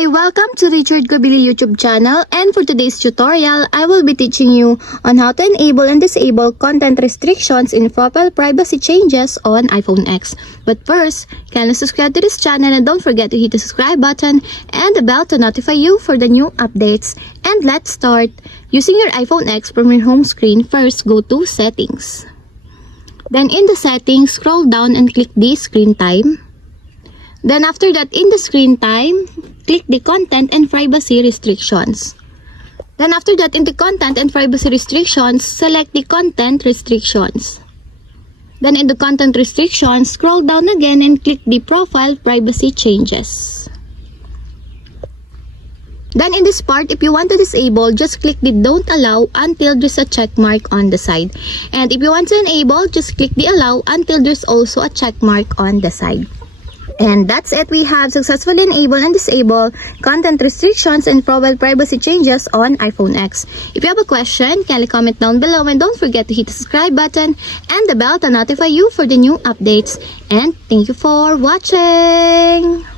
Hi! Welcome to Richard Cabile YouTube channel, and for today's tutorial, I will be teaching you on how to enable and disable content restrictions in profile privacy changes on iPhone X. But first, kindly subscribe to this channel and don't forget to hit the subscribe button and the bell to notify you for the new updates. And let's start. Using your iPhone X from your home screen, first go to Settings. Then in the settings, scroll down and click the Screen Time. Then after that, in the screen time, click the content and privacy restrictions. Then after that, in the content and privacy restrictions, select the content restrictions. Then in the content restrictions, scroll down again and click the profile privacy changes. Then in this part, if you want to disable, just click the don't allow until there's a check mark on the side. And if you want to enable, just click the allow until there's also a check mark on the side. And that's it. We have successfully enabled and disabled content restrictions and profile privacy changes on iPhone X. If you have a question, kindly comment down below and don't forget to hit the subscribe button and the bell to notify you for the new updates. And thank you for watching!